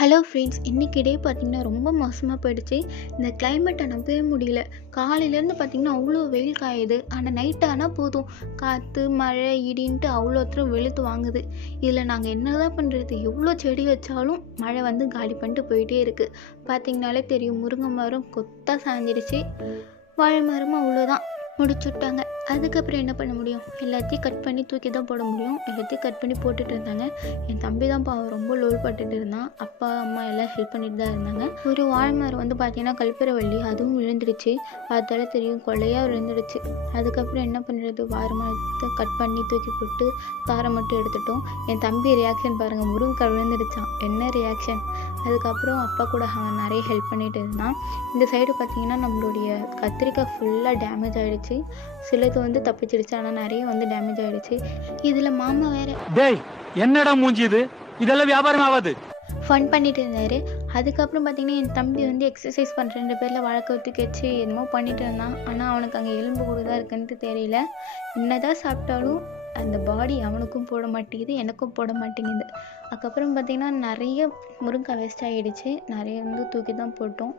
Hello friends, இன்றைக்கி டே பார்த்திங்கன்னா ரொம்ப மோசமாக போயிடுச்சு. இந்த கிளைமேட்டை நம்பவே முடியல. காலையிலேருந்து பார்த்திங்கன்னா அவ்வளோ வெயில் காயுது. ஆனால் நைட் ஆனால் போதும் காற்று மழை இடின்ட்டு அவ்வளோ தூரம் வெளுத்து வாங்குது. இதில் நாங்கள் என்ன தான் பண்ணுறது? எவ்வளோ செடி வச்சாலும் மழை வந்து காலி பண்ணிட்டு போயிட்டே இருக்குது. பார்த்திங்கனாலே தெரியும், முருங்கை மரம் கொத்தாக சாஞ்சிடுச்சு. வாழை மரமும் அவ்வளோதான், முடிச்சுட்டாங்க. அதுக்கப்புறம் என்ன பண்ண முடியும்? எல்லாத்தையும் கட் பண்ணி தூக்கி தான் போட முடியும். எல்லாத்தையும் கட் பண்ணி போட்டுட்டு இருந்தாங்க. என் தம்பி தான் பாவம் ரொம்ப லோல் பட்டுட்டு இருந்தான். அப்பா அம்மா எல்லாம் ஹெல்ப் பண்ணிட்டு தான் இருந்தாங்க. ஒரு வாழை மரம் வந்து பார்த்தீங்கன்னா கல்பூரவள்ளி, அதுவும் விழுந்துடுச்சு. பார்த்தாலே தெரியும், கொலையாக விழுந்துடுச்சு. அதுக்கப்புறம் என்ன பண்ணுறது? வாழை மரத்தை கட் பண்ணி தூக்கி போட்டு தாரை மட்டும் எடுத்துட்டோம். என் தம்பி ரியாக்ஷன் பாருங்கள், முருங்கை விழுந்துடுச்சான். என்ன ரியாக்ஷன்! அதுக்கப்புறம் அப்பா கூட அவன் நிறைய ஹெல்ப் பண்ணிட்டு இருந்தான். இந்த சைடு பார்த்தீங்கன்னா நம்மளுடைய கத்திரிக்காய் ஃபுல்லாக டேமேஜ் ஆகிடுச்சு. சிலது வந்து தப்பிச்சிடுச்சு, ஆனால் நிறைய வந்து டேமேஜ் ஆகிடுச்சு. இதில் மாமா வேற டேய் என்னடா மூஞ்சி இது, இதெல்லாம் வியாபாரம் ஆகாது, ஃபன் பண்ணிட்டு இருந்தார். அதுக்கப்புறம் பார்த்தீங்கன்னா என் தம்பி வந்து எக்ஸசைஸ் பண்ணுற பேரில் வழக்க ஒத்துக்கி வச்சு என்னமோ பண்ணிட்டு இருந்தான். ஆனால் அவனுக்கு அங்கே எலும்பு கூட தான் இருக்குன்ட்டு தெரியல. என்னதான் சாப்பிட்டாலும் அந்த பாடி அவனுக்கும் போட மாட்டேங்குது, எனக்கும் போட மாட்டேங்குது. அதுக்கப்புறம் பார்த்திங்கன்னா நிறைய முருங்கை வேஸ்ட் ஆகிடுச்சு. நிறைய வந்து தூக்கி தான் போட்டோம்.